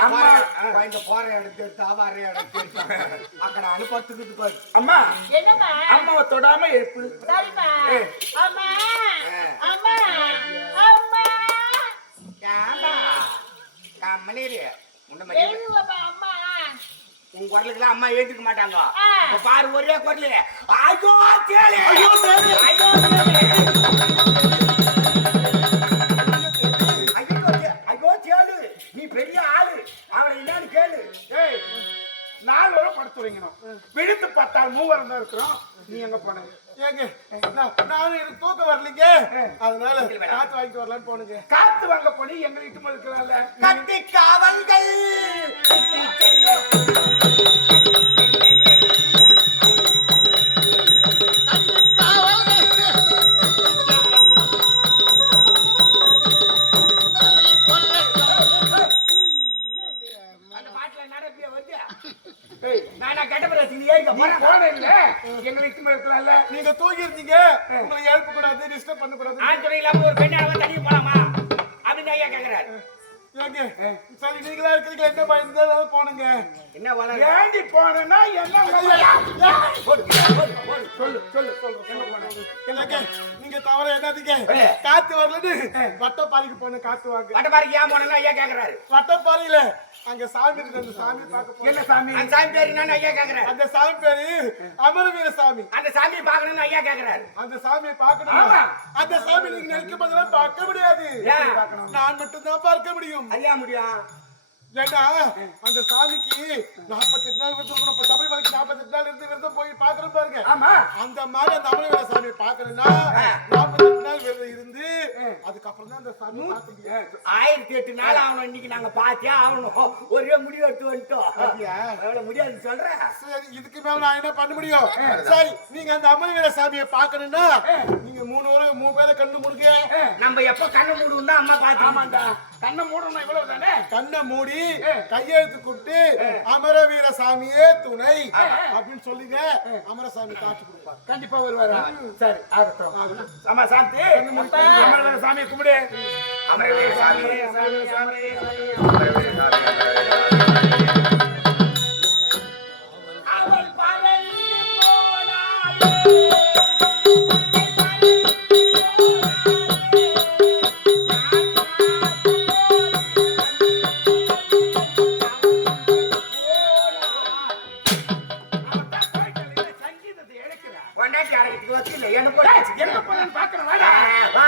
இந்த போற எடுத்து தாவார எடுத்து அக்கட அனுபவத்துக்கு பாரு. அம்மா அம்மாவை தொடாம எழுப்பு. சரிம்மா. அம்மா. அம்மா. அம்மா. ஏண்டா அம்மா. உன் குரலுக்குலாம் அம்மா ஏத்துக்க மாட்டாங்க. பாரு ஒரே குரலு. ஐயோ கேளு ஐயோ கேளு ஐயோ விழுத்து பார்த்தால் மூவரம் தான் இருக்கிறோம். நீ எங்க போன? ஏங்க நான் நானும் எனக்கு தூக்கம் வரலைங்க. அதனால காத்து வாங்கிட்டு வரலான்னு போனுங்க காத்து வாங்க போனி எங்களை இட்டு மறுக்கலாம்ல கத்தி காவல்கள். நீங்க தூங்கி இருந்தீங்க உங்களை எழுப்ப கூடாது டிஸ்டர்ப் பண்ண கூடாது ஆண்துறை இல்லாம ஒரு பெண்ணால தனியும் போலாமா? அப்படின்னு ஐயா கேக்குறாரு. ஏங்க சரி நீங்களா இருக்கிறீங்க என்ன பயந்து போனுங்க. என்ன வளர ஏண்டி போனா என்ன சொல்லு சொல்லு சொல்லு என்ன தவிர என்னதுங்க காத்து வரலன்னு. வட்டப்பாறைக்கு போன காத்து வாங்க. வட்டபாரிக்கு ஏன் போனேன்னு ஐயா கேக்குறாரு. வட்டப்பாறையில அங்க சாமி இருக்கு அந்த சாமி பார்க்க என்ன சாமி? அந்த சாமி பேரு என்னன்னு ஐயா கேக்குறாரு. அந்த சாமி பேரு அமரவீர சாமி. அந்த சாமியை பார்க்கணும்னு ஐயா கேக்குறாரு. அந்த சாமியை பார்க்கணும். அந்த சாமி நீங்க நினைக்கும் போதெல்லாம் பார்க்க முடியாது? நான் மட்டும் தான் பார்க்க முடியும். ஐயா முடியும். ஏண்டா? அந்த சாமிக்கு நாற்பத்தெட்டு நாள் விரதம் சபரிமலைக்கு நாற்பத்தெட்டு நாள் இருந்து விரதம் போய் பாக்குறோம் பாருங்க. ஆமா. அந்த மாதிரி அந்த அமரவீர சாமியை பார்க்கணும்னா நாற்பத்தெட்டு நாள் விரதம் இருந்து அதுக்கப்புறம் தான் அந்த சாமி ஆயிரத்தி எட்டு நாள் ஆகணும். இன்னைக்கு நாங்க பார்த்தே ஆகணும். ஒரே முடிவு எடுத்து வந்துட்டோம். முடியாது சொல்றேன் சரி இதுக்கு மேல நான் என்ன பண்ண முடியும்? சரி நீங்க அந்த அமரவீர சாமியை பார்க்கணும்னா நீங்க மூணு பேரும் மூணு பேரை கண்ணு முடுங்க. நம்ம எப்ப கண்ணு மூடுவோம் அம்மா பாத்து ஆமாண்டா. கண்ணை மூடணும் இவ்வளவு தானே? கண்ணை மூடி கையெழுத்து கொட்டு அமரவீர சாமியே துணை. அப்படின்னு சொல்லுங்க அமரசாமி காட்சி கொடுப்பார். கண்டிப்பா வருவாரா. சரி ஆகட்டும். ஆமா சாந்தி. அமரவீர சாமியை கும்பிடு. அமரவீர சாமி கொண்டாட்டி அரைக்கிறதுக்கு வச்சு என்ன போட்டு எங்க போறேன்னு பாக்குறேன் வாடா. வா.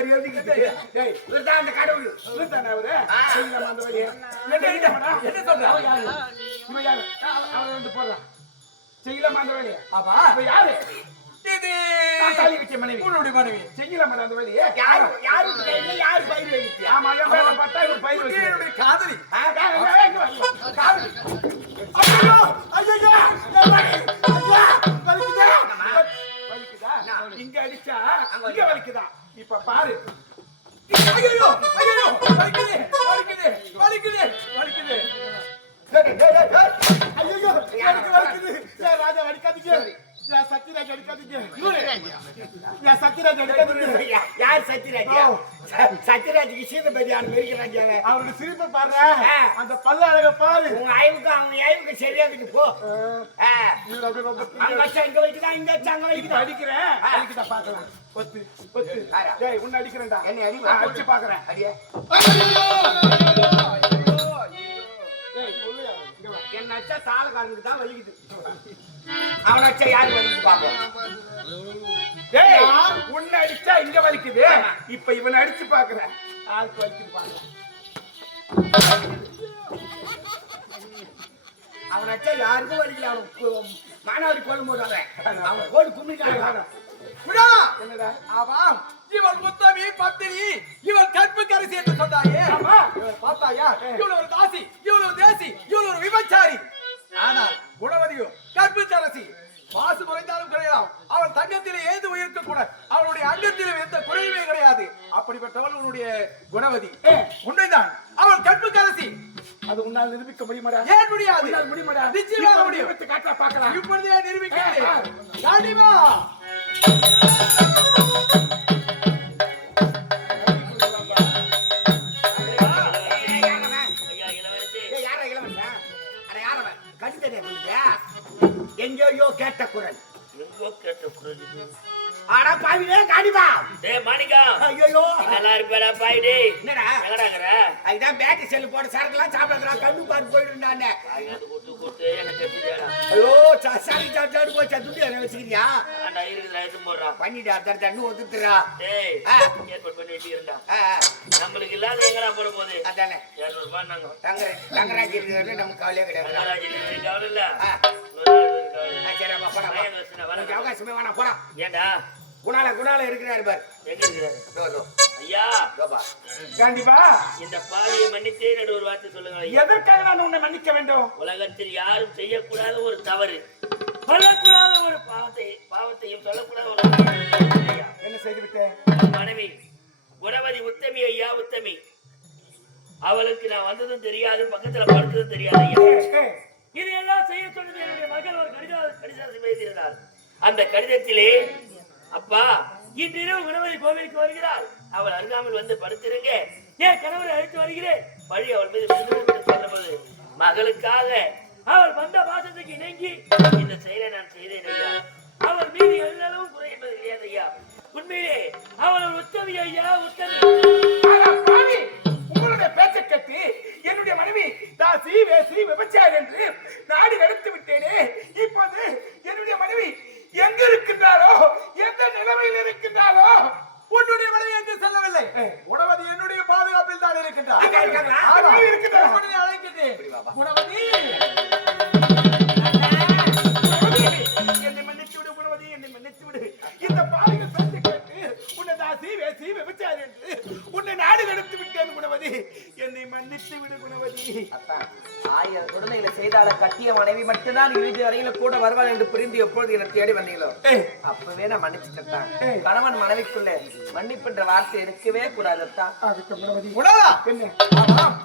டேய் இவர்தான் அந்த கடவுள். அவரு? செய்யலாமா அந்த வழியை என்ன சொல்ற? யாரு? இவன் யாரு? அவ- அவன் வந்து போடுறான் செய்யலாமா அந்த வேலையை ஆமா. இப்ப யாரு? உன்னுடைய மனைவி. செய்யலாமா அந்த வேலையை யாரு யாரு கையில யாரு பயிர் ஆமா என் இவர் பயிர் காதலி. ஐயோ ஐயோ ஐயா வலிக்குதா? வலிக்குதா? இங்க அடிச்சா இங்க வலிக்குதா? இப்ப பாரு. ஐயோ ஐயோ வலிக்குது வலிக்குது வலிக்குது வலிக்குது. டேய், டேய், டேய், டேய். ஐயோ எனக்கு வலிக்குது. ஏய் ராஜா வலிக்காதீங்க? என் சத்யராஜ் அடிக்காதீங்க சத்யராஜ் அடிக்காதீங்க யார் சத்யராஜா? சத்யராஜுக்கு சீதபதியான மெரிக்கிறாங்க அவருடைய சிரிப்பை பாரு. அந்த பல்ல அழக பாரு. உன் அயவுக்கு அவங்க அயவுக்கு சரியாதுக்கு போ. ரொம்ப அங்க வச்சா இங்க அங்க வைக்கிறா அடிக்கிறேன் அடிக்கிட்ட பாக்கலாம் பத்து பத்து ஆறா. டேய் உன்னை அடிக்கிறேன்டா. என்னை அடி. அடிச்சு பாக்குறேன் அடியே. என்ன அடிச்சா தாளக்காரனுக்கு தான் வலிக்குது. அவன் அடிச்சா யாரு வலிக்குது பாப்போம். டேய் உன்னை அடிச்சா இங்க வலிக்குது. இப்ப இவனை அடிச்சு பாக்குறேன் ஆளுக்கு வலிக்குது பாக்குறேன் அவன் அடிச்சா யாருக்கும் வலிக்கல அவன் கு- மானாவரி கோலம் போடுறாங்க அவன் கோடு கும்பிட்டாங்க என்னடா? ஆமாம் இவள் முத்தமி பத்தினி இவள் கற்பு கரசி என்று சொன்னாயே. ஆமா. பார்த்தாயா? இவள் ஒரு தாசி இவள் ஒரு தேசி இவள் ஒரு விபச்சாரி. ஆனால் குணவதியோ கற்பு கரசி மாசு குறைந்தாலும் குறையலாம். அவள் தங்கத்திலே ஏது உயிர்க்க கூட அவளுடைய அங்கத்திலே எந்த குறையுமே கிடையாது. அப்படிப்பட்டவள் உன்னுடைய குணவதி. உண்மைதான் அவள் கற்பு கரசி. அது உன்னால் நிரூபிக்க முடியுமாடா? ஏன் முடியாது? உன்னால் முடியுமாடா? நிச்சயமாக முடியும். நிரூபித்து காட்டா பார்க்கலாம் இப்பொழுதே நிரூபிக்கிறேன். கண்டிப்பா யாரா இளவரசன் அட யாரவன்? கட்டி தெரியா உங்களுக்கு எங்கேயோ கேட்ட குரல். எங்கோ கேட்ட குரல். அட பாவிலே காடிபா டேய் மாணிக்கா. ஐயோ நல்லா இருப்பேடா பாய்டி என்னடா? எங்கடாங்கிற அதுதான் பேட்டரி செல்லு போட்டு சரக்குலாம் சாப்பிடாதா கண்ணு பார்த்து போயிட்டு காய்கறி கொட்டு கொட்டு எனக்கு கட்டிடா ஐயோ சாரி சாப்பிட்டு போய் துண்டு என்ன வச்சுக்கிறியா? எடுத்து தர தண்ணு டேய் ஆ. ஏற்பாடு பண்ணி ஆ, நம்மளுக்கு இல்லாத எங்கடா போட போகுது? அதானே. இரநூறு ரூபாய் நாங்க தங்கராஜ் இருக்கிறது நமக்கு கவலையே கிடையாது. மகாராஜன் எனக்கு கவலை இல்ல. சரி அப்பா போடா அவகாசமே வேணாம் போடா. ஏன்டா? குணால குணால இருக்கிறாரு பாரு. எங்க இருக்கிறாரு ஐயா. கண்டிப்பா. இந்த பாவியை மன்னித்தே ஒரு வார்த்தை சொல்லுங்க எதற்காக நான் உன்னை மன்னிக்க வேண்டும்? உலகத்தில் யாரும் செய்யக்கூடாத ஒரு தவறு. சொல்லக்கூடாத ஒரு பாவத்தை பாவத்தையும் சொல்லக்கூடாத ஒரு. என்ன செய்து விட்டேன் மனைவி குணவதி உத்தமி ஐயா உத்தமி. அவளுக்கு நான் வந்ததும் தெரியாது பக்கத்துல படுத்ததும் தெரியாது ஐயா. ஏய், இது எல்லாம் செய்ய சொன்னது என்னுடைய மகள் ஒரு கடிதம் கடிதம் எழுதியிருந்தார் அந்த கடிதத்திலே அப்பா இன்றிரவு குணவதி கோவிலுக்கு வருகிறாள். அவள் அருகாமல் வந்து படுத்திருங்க. ஏன் கணவரை அழைத்து வருகிறேன்? வழி அவள் மீது சொல்லும்போது மகளுக்காக அவள் வந்த பாசத்துக்கு இணங்கி இந்த செயலை நான் செய்தேன் ஐயா. அவள் மீது எல்லளவும் குறை என்பது கிடையாது ஐயா. உண்மையிலே அவள் ஒரு உத்தமி ஐயா உத்தவி உங்களுடைய பேச்சை கேட்டு என்னுடைய மனைவி தாசி வேசி விபச்சார் என்று நாடு கடத்தி விட்டேனே. இப்போது என்னுடைய மனைவி எங்க இருக்கின்றார் குணவதி. ஆயிரம் குழந்தைகளை செய்தால கட்டிய மனைவி மட்டும்தான் இறுதி வரையில கூட வருவாள் என்று புரிந்து எப்பொழுது என்னை தேடி வந்தீங்களோ அப்பவே நான் மன்னிச்சுட்டேன் கணவன் மனைவிக்குள்ள மன்னிப்புன்ற வார்த்தை இருக்கவே கூடாது அத்தான் அதுக்கு குணவதி. குணவா என்ன? ஆமாம்.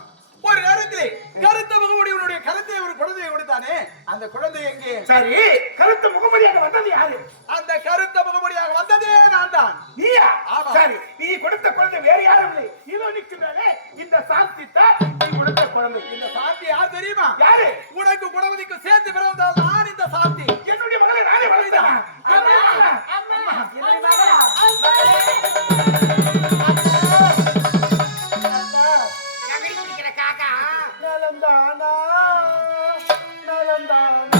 ஒரு நேரத்திலே கருத்த முகமுடி உன்னுடைய கருத்தை ஒரு குழந்தையை கொடுத்தானே? அந்த குழந்தை எங்கே? சரி கருத்து முகமதியாக வந்தது யாரு? அந்த கருத்த முகமுடியாக வந்ததே நான் தான் நீயா. சரி நீ கொடுத்த குழந்தை வேற நலந்தானா நலந்தானா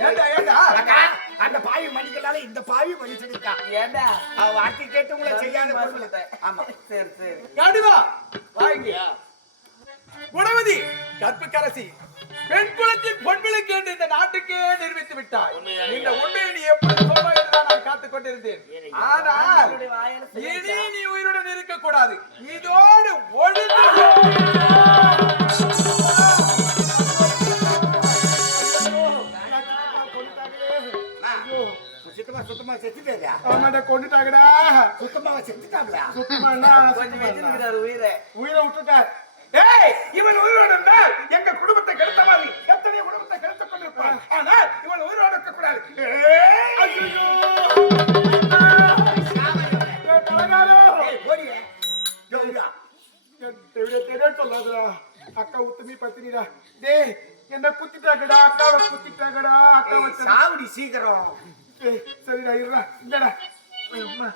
ஏண்டா ஏண்டா? அக்கா அந்த பாவி மன்னிக்கலால இந்த பாவி மன்னிச்சிருக்கா. ஏண்டா? அவ வார்த்தை கேட்டு உங்களை செய்யாத பொறுப்பு. ஆமா. சரி சரி. கடுவா வாங்கி குணவதி கற்புக்கரசி. பெண் குலத்தின் பொன்விளக்கு என்று இந்த நாட்டுக்கே நிரூபித்து விட்டாய்? இந்த உண்மையை நீ எப்படி சொல்வாய் நான் காத்துக் கொண்டிருந்தேன் ஆனால் இனி. நீ உயிருடன் இருக்க கூடாது இதோடு செத்துட்டாங்களா கொஞ்சம்? வச்சிருக்கிறாரு உயிரை. உயிரை விட்டுட்டார். ஏய் இவன் உயிரோடு இருந்தால் எங்க குடும்பத்தை கெடுத்த மாதிரி எத்தனையோ குடும்பத்தை கெடுத்துக் கொண்டிருப்பான். ஆனால் இவன் உயிரோடு இருக்க கூடாது சொல்லாதடா. அக்கா உத்தமி பத்தினிடா. டேய் என்ன குத்திட்டாங்கடா அக்காவை குத்திட்டாங்கடா அக்காவை சாவடி சீக்கிரம். சரிடா இருடா. இந்தடா. அம்மா,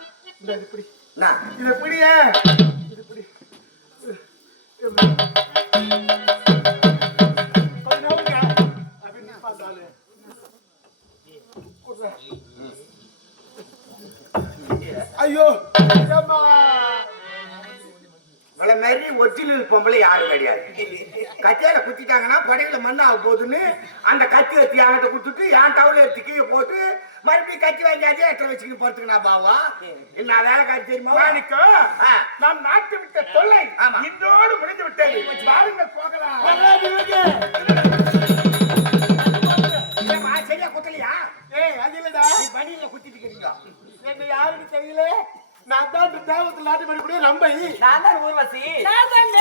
ஆக போகுதுன்னு அந்த கத்தி எடுத்து என்கிட்ட குத்துட்டு என் டவுல எடுத்து கீழே போட்டு மறுபடியும் கத்தி வாங்கி அதே இடத்துல வச்சுக்கிட்டு போறதுக்கு பாவா. என்ன வேலை காட்டி தெரியுமா? மாணிக்கம் ஆ. நாம் நாட்டு விட்ட தொல்லை. இன்றோடு முடிந்து விட்டது. வாருங்கள் போகலாம். சரியா குத்தலையா? ஏய் அது இல்லடா. நீ பணியில குத்திட்டு இருக்கீங்க என்ன யாருன்னு தெரியல. நான் தான் தேவத்தில் நாட்டு பண்ணக்கூடிய நம்பை. நான் தான் ஊர்வசி. நான் தான்.